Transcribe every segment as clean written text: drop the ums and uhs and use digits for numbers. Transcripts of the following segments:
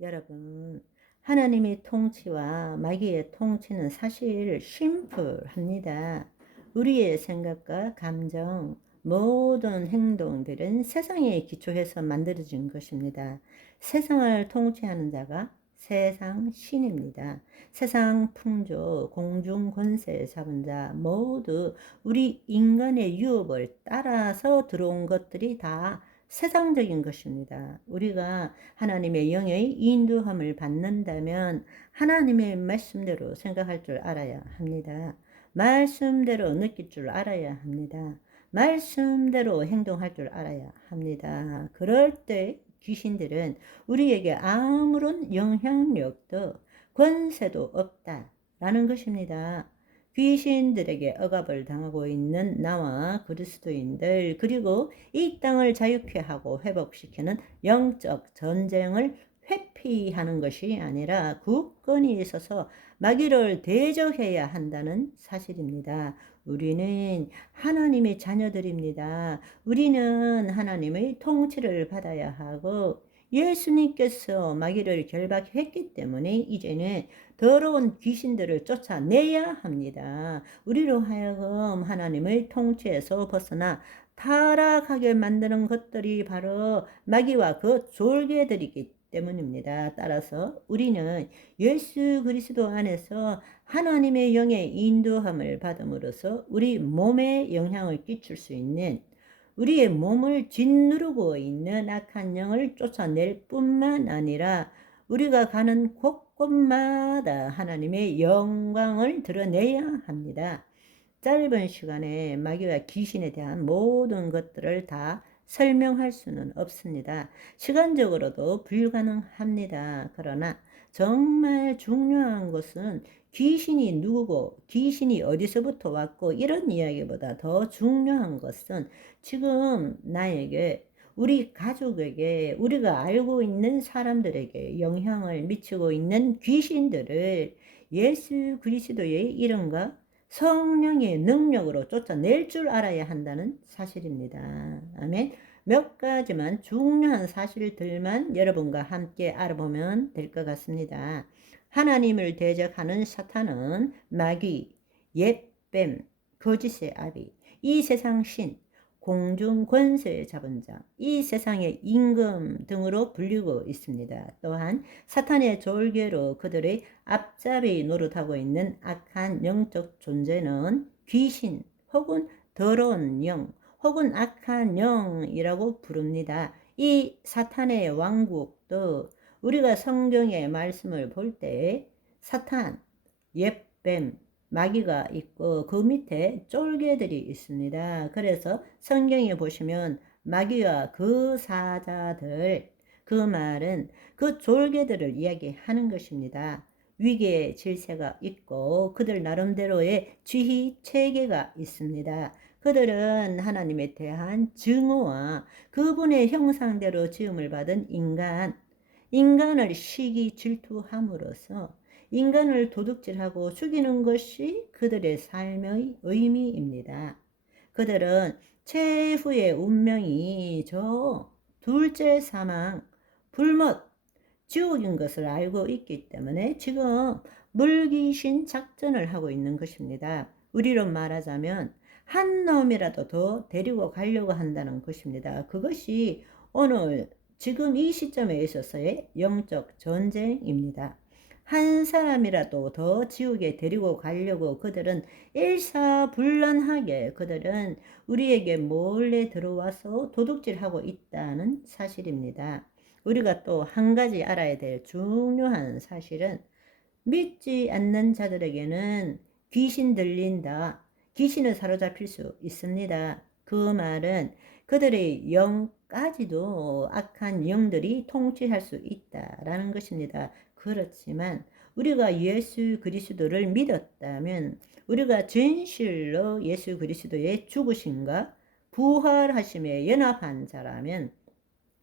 여러분, 하나님의 통치와 마귀의 통치는 사실 심플합니다. 우리의 생각과 감정, 모든 행동들은 세상에 기초해서 만들어진 것입니다. 세상을 통치하는 자가 세상 신입니다. 세상 풍조, 공중 권세 잡은 자 모두 우리 인간의 유업을 따라서 들어온 것들이 다 세상적인 것입니다. 우리가 하나님의 영의 인도함을 받는다면 하나님의 말씀대로 생각할 줄 알아야 합니다. 말씀대로 느낄 줄 알아야 합니다. 말씀대로 행동할 줄 알아야 합니다. 그럴 때 귀신들은 우리에게 아무런 영향력도 권세도 없다라는 것입니다. 귀신들에게 억압을 당하고 있는 나와 그리스도인들, 그리고 이 땅을 자유케 하고 회복시키는 영적 전쟁을 회피하는 것이 아니라 굳건히 있어서 마귀를 대적해야 한다는 사실입니다. 우리는 하나님의 자녀들입니다. 우리는 하나님의 통치를 받아야 하고 예수님께서 마귀를 결박했기 때문에 이제는 더러운 귀신들을 쫓아내야 합니다. 우리로 하여금 하나님의 통치에서 벗어나 타락하게 만드는 것들이 바로 마귀와 그 졸개들이기 때문입니다. 따라서 우리는 예수 그리스도 안에서 하나님의 영의 인도함을 받음으로써 우리 몸에 영향을 끼칠 수 있는, 우리의 몸을 짓누르고 있는 악한 영을 쫓아낼 뿐만 아니라 우리가 가는 곳곳마다 하나님의 영광을 드러내야 합니다. 짧은 시간에 마귀와 귀신에 대한 모든 것들을 다 설명할 수는 없습니다. 시간적으로도 불가능합니다. 그러나 정말 중요한 것은 귀신이 누구고 귀신이 어디서부터 왔고 이런 이야기보다 더 중요한 것은 지금 나에게, 우리 가족에게, 우리가 알고 있는 사람들에게 영향을 미치고 있는 귀신들을 예수 그리스도의 이름과 성령의 능력으로 쫓아낼 줄 알아야 한다는 사실입니다. 아멘. 몇 가지만 중요한 사실들만 여러분과 함께 알아보면 될 것 같습니다. 하나님을 대적하는 사탄은 마귀, 옛뱀, 거짓의 아비, 이 세상 신, 공중 권세 잡은 자, 이 세상의 임금 등으로 불리고 있습니다. 또한 사탄의 졸개로 그들의 앞잡이 노릇하고 있는 악한 영적 존재는 귀신 혹은 더러운 영 혹은 악한 영이라고 부릅니다. 이 사탄의 왕국도 우리가 성경의 말씀을 볼 때 사탄, 옛뱀, 마귀가 있고 그 밑에 쫄개들이 있습니다. 그래서 성경에 보시면 마귀와 그 사자들, 그 말은 그 졸개들을 이야기하는 것입니다. 위계 질서가 있고 그들 나름대로의 지휘 체계가 있습니다. 그들은 하나님에 대한 증오와 그분의 형상대로 지음을 받은 인간을 시기 질투함으로써 인간을 도둑질하고 죽이는 것이 그들의 삶의 의미입니다. 그들은 최후의 운명이 저 둘째 사망, 불못, 지옥인 것을 알고 있기 때문에 지금 물귀신 작전을 하고 있는 것입니다. 우리로 말하자면 한 놈이라도 더 데리고 가려고 한다는 것입니다. 그것이 오늘 지금 이 시점에 있어서의 영적 전쟁입니다. 한 사람이라도 더 지옥에 데리고 가려고 그들은 일사불란하게 그들은 우리에게 몰래 들어와서 도둑질하고 있다는 사실입니다. 우리가 또 한 가지 알아야 될 중요한 사실은 믿지 않는 자들에게는 귀신 들린다, 귀신을 사로잡힐 수 있습니다. 그 말은 그들의 영까지도 악한 영들이 통치할 수 있다라는 것입니다. 그렇지만 우리가 예수 그리스도를 믿었다면, 우리가 진실로 예수 그리스도의 죽으심과 부활하심에 연합한 자라면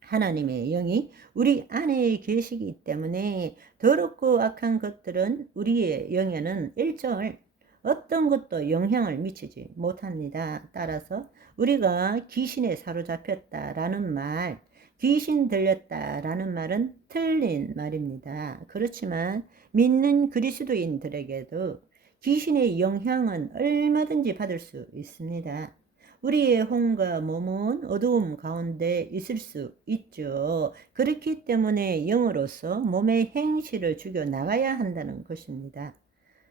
하나님의 영이 우리 안에 계시기 때문에 더럽고 악한 것들은 우리의 영에는 일정을 어떤 것도 영향을 미치지 못합니다. 따라서 우리가 귀신에 사로잡혔다라는 말, 귀신 들렸다라는 말은 틀린 말입니다. 그렇지만 믿는 그리스도인들에게도 귀신의 영향은 얼마든지 받을 수 있습니다. 우리의 혼과 몸은 어두움 가운데 있을 수 있죠. 그렇기 때문에 영으로서 몸의 행실을 죽여 나가야 한다는 것입니다.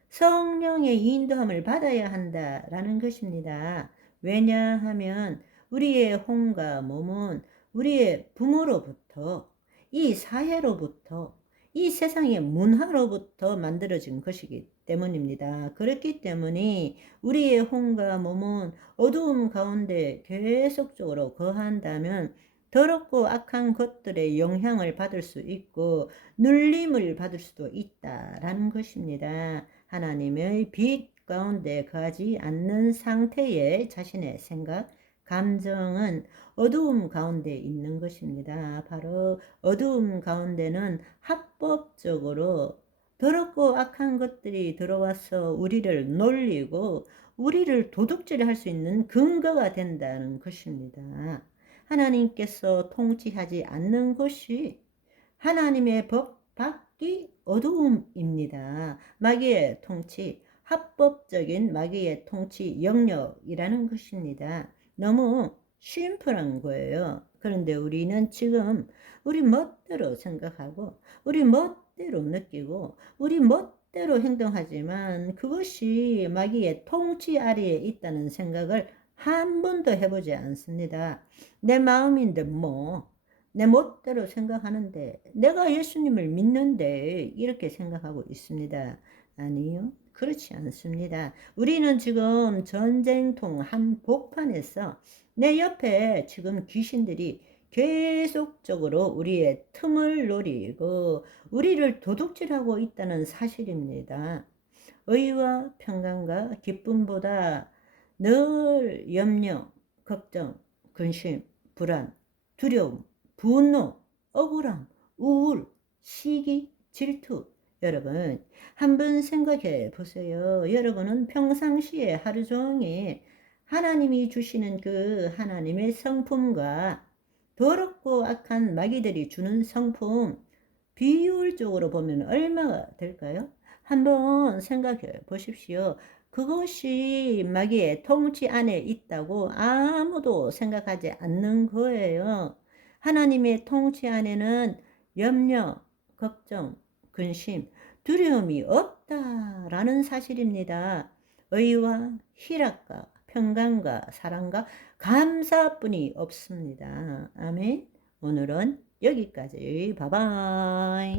성령의 인도함을 받아야 한다라는 것입니다. 왜냐하면 우리의 혼과 몸은 우리의 부모로부터, 이 사회로부터, 이 세상의 문화로부터 만들어진 것이기 때문입니다. 그렇기 때문에 우리의 혼과 몸은 어두움 가운데 계속적으로 거한다면 더럽고 악한 것들의 영향을 받을 수 있고 눌림을 받을 수도 있다라는 것입니다. 하나님의 빛 가운데 거하지 않는 상태의 자신의 생각, 감정은 어두움 가운데 있는 것입니다. 바로 어두움 가운데는 합법적으로 더럽고 악한 것들이 들어와서 우리를 놀리고 우리를 도둑질할 수 있는 근거가 된다는 것입니다. 하나님께서 통치하지 않는 것이 하나님의 법 밖이 어두움입니다. 마귀의 통치, 합법적인 마귀의 통치 영역이라는 것입니다. 너무 심플한 거예요. 그런데 우리는 지금 우리 멋대로 생각하고 우리 멋대로 느끼고 우리 멋대로 행동하지만 그것이 마귀의 통치 아래에 있다는 생각을 한 번도 해보지 않습니다. 내 마음인데 내 멋대로 생각하는데 내가 예수님을 믿는데 이렇게 생각하고 있습니다. 아니요. 그렇지 않습니다. 우리는 지금 전쟁통 한복판에서 내 옆에 지금 귀신들이 계속적으로 우리의 틈을 노리고 우리를 도둑질하고 있다는 사실입니다. 의와 평강과 기쁨보다 늘 염려, 걱정, 근심, 불안, 두려움, 분노, 억울함, 우울, 시기, 질투. 여러분, 한번 생각해 보세요. 여러분은 평상시에 하루 종일 하나님이 주시는 그 하나님의 성품과 더럽고 악한 마귀들이 주는 성품, 비율적으로 보면 얼마가 될까요? 한번 생각해 보십시오. 그것이 마귀의 통치 안에 있다고 아무도 생각하지 않는 거예요. 하나님의 통치 안에는 염려, 걱정, 근심, 두려움이 없다라는 사실입니다. 의와 희락과 평강과 사랑과 감사뿐이 없습니다. 아멘. 오늘은 여기까지. 바이바이.